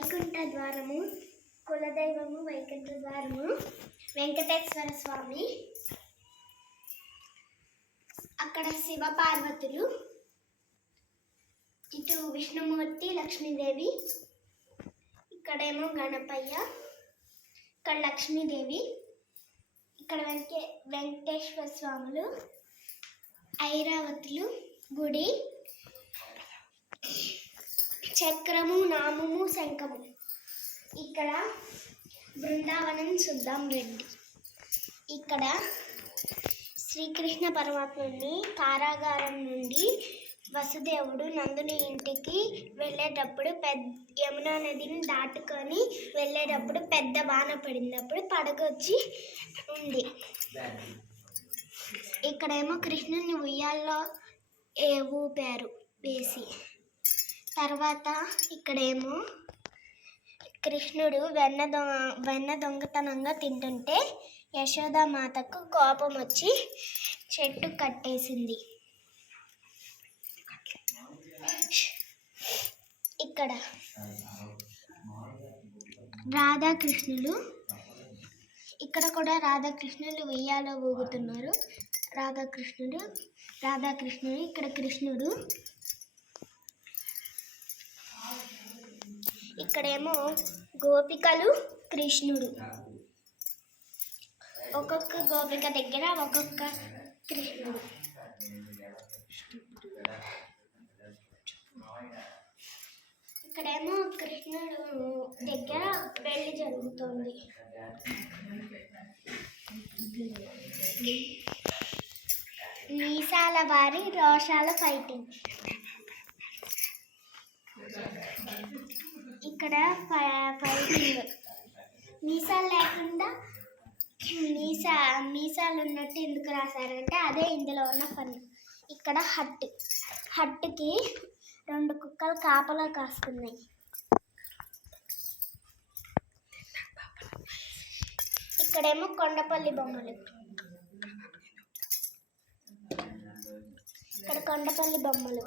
వైకుంఠ ద్వారము కులదైవము వైకుంఠ ద్వారము వెంకటేశ్వర స్వామి. అక్కడ శివ పార్వతులు ఇటు విష్ణుమూర్తి లక్ష్మీదేవి ఇక్కడేమో గణపయ్య ఇక్కడ లక్ష్మీదేవి ఇక్కడ వెంకే వెంకటేశ్వర స్వాములు ఐరావతులు గుడి. చక్రము నామము శంఖము. ఇక్కడ బృందావనం సుద్దాం రెడ్డి ఇక్కడ శ్రీకృష్ణ పరమాత్ముని కారాగారం నుండి వసుదేవుడు నందుని ఇంటికి వెళ్ళేటప్పుడు పెద్ద యమునా నదిని దాటుకొని వెళ్ళేటప్పుడు పెద్ద బాణ పడినప్పుడు పడగొచ్చి ఉంది. ఇక్కడేమో కృష్ణుని ఉయ్యాల్లో ఏ ఊపారు వేసి తర్వాత ఇక్కడేమో కృష్ణుడు వెన్న దొ వెన్న దొంగతనంగా తింటుంటే యశోదామాతకు కోపం వచ్చి చెట్టు కట్టేసింది. ఇక్కడ రాధాకృష్ణులు ఇక్కడ కూడా రాధాకృష్ణులు ఉయ్యాలో ఊగుతున్నారు. రాధాకృష్ణుడు రాధాకృష్ణుడు ఇక్కడ కృష్ణుడు ఇక్కడేమో గోపికలు కృష్ణుడు. ఒక్కొక్క గోపిక దగ్గర ఒక్కొక్క కృష్ణుడు. ఇక్కడేమో కృష్ణుడు దగ్గర పెళ్ళి జరుగుతుంది. మీసాల వారి రోషాల ఫైటింగ్. ఇక్కడ ఫైటింగ్ మీసాలు లేకుండా మీసా మీసాలు ఉన్నట్టు ఎందుకు రాశారంటే అదే ఇందులో ఉన్న పని ఇక్కడ హట్ హట్టుకి రెండు కుక్కలు కాపలా కాస్తున్నాయి ఇక్కడేమో కొండపల్లి బొమ్మలు. ఇక్కడ కొండపల్లి బొమ్మలు.